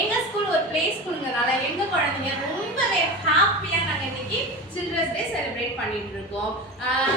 எங்க ஸ்கூல் ஒரு பிளே ஸ்கூலுங்கனால எங்க குழந்தைங்க ரொம்பவே ஹாப்பியா நாங்க இன்னைக்கு சில்ட்ரன்ஸ் டே செலிப்ரேட் பண்ணிட்டு இருக்கோம்.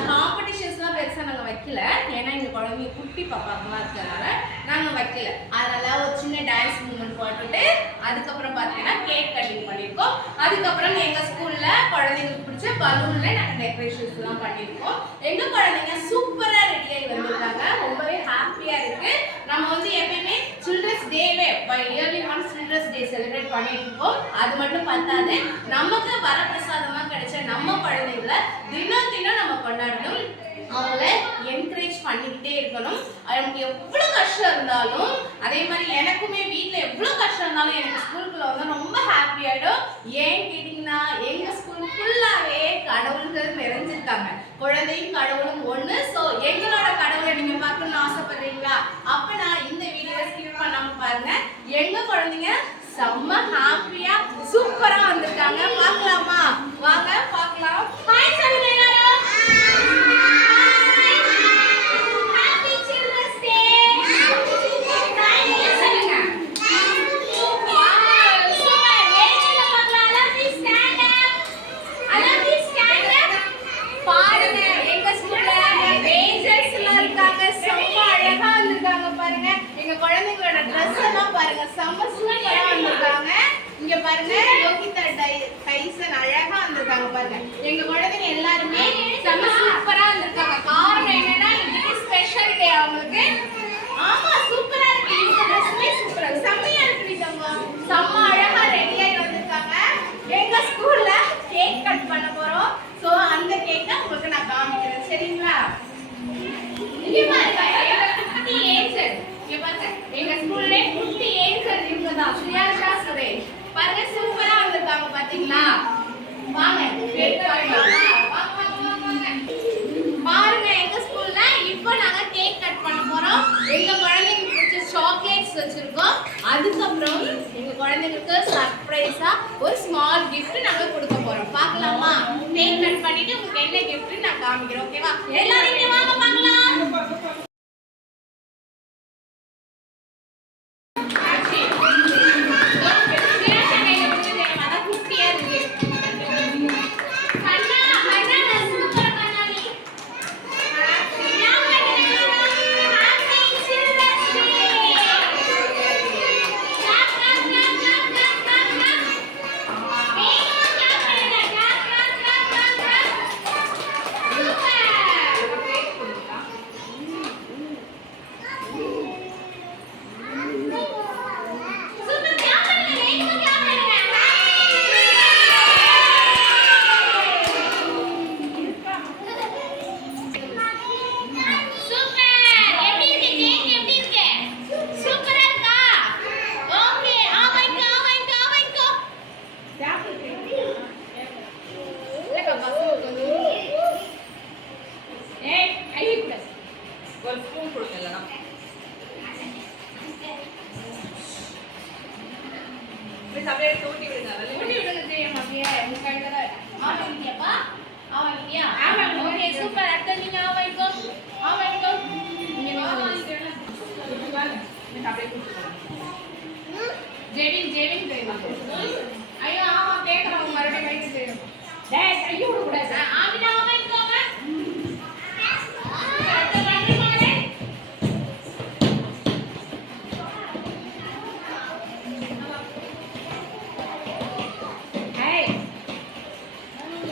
காம்படிஷன்ஸ்லாம் பெருசா நாங்க வைக்கல, ஏன்னா எங்க குழந்தைங்க குட்டி பாப்பாங்கலாம் இருக்கிறதுனால நாங்க வைக்கல. அதனால ஒரு சின்ன டான்ஸ் மூமெண்ட் போட்டுட்டு அதுக்கப்புறம் பார்த்தீங்கன்னா கேக் கட்டிங் பண்ணியிருக்கோம். அதுக்கப்புறம் எங்க ஸ்கூல்ல குழந்தைங்களுக்கு பிடிச்ச பலூன்ல நாங்க டெக்கரேஷன்ஸ் எல்லாம் பண்ணியிருக்கோம். எங்க குழந்தைங்க சூப்பரா ரெடி ஆகி வந்திருக்காங்க, ரொம்பவே ஹாப்பியா இருக்கு. நம்ம வந்து எப்பயுமே சில்ட்ரன்ஸ் டேவே early once children's day celebrate பண்ணிட்டு இருக்கோம். அது மட்டும் பத்தாது, நமக்கு வரப்பிரசாதமா கிடைச்ச நம்ம குழந்தைங்களை தினம் தினம் நம்ம கொண்டாடணும், அவங்கள என்கரேஜ் பண்ணிக்கிட்டே இருக்கணும். நமக்கு எவ்வளோ கஷ்டம் இருந்தாலும், அதே மாதிரி எனக்குமே வீட்டில் எவ்வளோ கஷ்டம் இருந்தாலும் எனக்கு ஸ்கூலுக்குள்ள வந்து ரொம்ப ஹாப்பி ஆகிடும். ஏன் கேட்டிங்கன்னா எங்கள் ஸ்கூல் ஃபுல்லாகவே கடவுள்கள் நிறைஞ்சிருக்காங்க. குழந்தையும் கடவுளும் ஒன்று. ஸோ எங்களோட கடவுளை நீங்கள் பார்க்கணும்னு ஆசைப்படுறீங்களா? அப்போ நான் இந்த வீடியோவை ஸ்கிப் பண்ணாமல் பாருங்க. எங்கள் குழந்தைங்க செம்ம ஹாப்பியா சூப்பரா வந்திருக்காங்க. பார்க்கலாமா? வாங்க பார்க்கலாம். ஹாய் சொல்லுங்க எல்லாரும். Happy children's day. ஹாய் சொல்லுங்க. சூப்பர். ஏஞ்சல் பார்க்கலாம். I love you stand up. I love you stand up. பாருங்க எங்க ஸ்கூல்ல ஏஞ்சல்ஸ் எல்லாம் இருக்காங்க. செம்ம அழகா வந்திருக்காங்க பாருங்க. எங்க குழந்தைங்களோட Dress எல்லாம் பாருங்க செம்ம சூப்பரா வந்திருக்காங்க. இங்க பாருங்க யோகிதா டைசன் அழகா வந்திருக்காங்க பாருங்க. எங்க குழந்தைங்க எல்லாருமே செம்ம சூப்பரா வந்திருக்காங்க. காரணம் என்னன்னா இது ஸ்பெஷல் டே அவங்களுக்கு. ஆமா சூப்பரா இருக்கு. இந்த Dressமே சூப்பரா இருக்கு. செம்மையா இருக்கு தங்க. செம்ம அழகா ரெடி ஆகி வந்திருக்காங்க. எங்க ஸ்கூல்ல கேக் கட் பண்ண போறோம். சோ அந்த கேக்க உங்களுக்கு நான் காமிக்கிறேன், சரிங்களா? இங்க பாருங்க குட்டி ஏஞ்சல். இங்க பாருங்க எங்க ஸ்கூல்ல குட்டி ஏஞ்சல் இவங்க தான், ஸ்ரீயாஷா சுரேஷ். பாருங்க சூப்பரா வந்திருக்காங்க பாத்தீங்களா? வாங்க கேக் பண்ணலாம். பாருங்க எங்க ஸ்கூல்ல இப்போ நாங்க கேக் கட் பண்ண போறோம். எங்க குழந்தைங்களுக்கு பிடிச்ச சாக்லேட்ஸ் வச்சிருக்கோம். அதுக்கப்புறம் எங்க குழந்தைங்களுக்கு சர்ப்ரைஸா ஒரு ஸ்மால் கிஃப்ட் நாங்க கொடுக்க போறோம். பார்க்கலாமா? கேக் கட் பண்ணிட்டு உங்களுக்கு என்ன கிஃப்ட் நான் காமிக்கிறேன், ஓகேவா? எல்லாரும் இங்க வாங்க பார்க்கலாம். ஐயோ ஆமா கேக்குறோம் மறுபடியும் கைக்கு செய்யணும். டேய் கைய விட கூடாது. ஆமினா வாங்கிக்கோங்க. ஏய்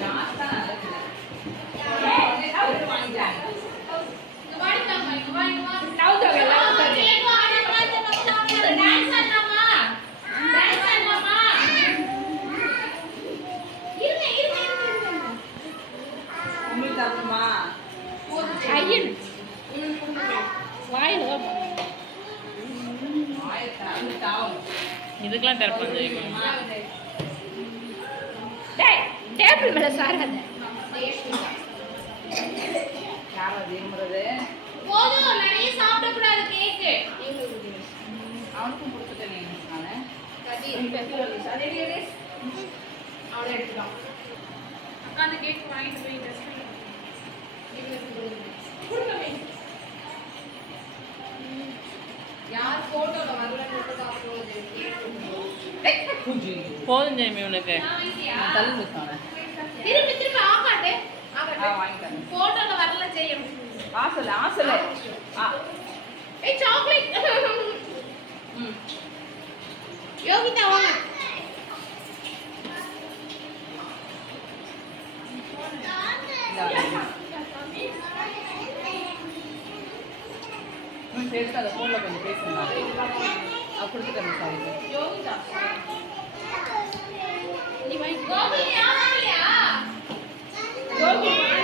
ஜாஸ்தா நடக்குது. ஏய் அவரு வாங்கிட்டாங்க. இங்க வாடிட்டாங்க. இங்க வாங்க. டவுட் ஆகல. கேக் ஆனா வந்து பக்கத்துல டான்ஸ் ஆடலாமா? டான்ஸ் ஆடலாமா? இதுக்கெல்லாம் திறப்பாங்க. டேய் டேபிள் மேல சாராத. யாரோ விரும்புறது போதும், நிறைய சாப்பிட கூடாது கேக். அவனுக்கும் கொடுத்துட்டேன் நானு. அவளை எடுத்துக்கலாம். அக்கா அந்த கேக் வாங்கிட்டு போய் டெஸ்ட் பண்ணி யார் போட்டோல வரல போட்டோ காட்டுறது கேக் போதும் ஜெயமி உனக்கு. தள்ளு மிஸ் அவனை. திருப்பி திருப்பி ஆகாட்டு வாங்கிட்டேன். போட்டோல வரல ஜெயம். ஆசல ஏய் சாக்லேட். யோகிதா வாங்க. சேர்த்து அதை ஃபோனில் கொஞ்சம் பேசுங்க. கொடுத்துட்டேன் மிஸ் அவனுக்கு. யோகிதா நீ வாங்கி கோகுல் யாரா கோகுல்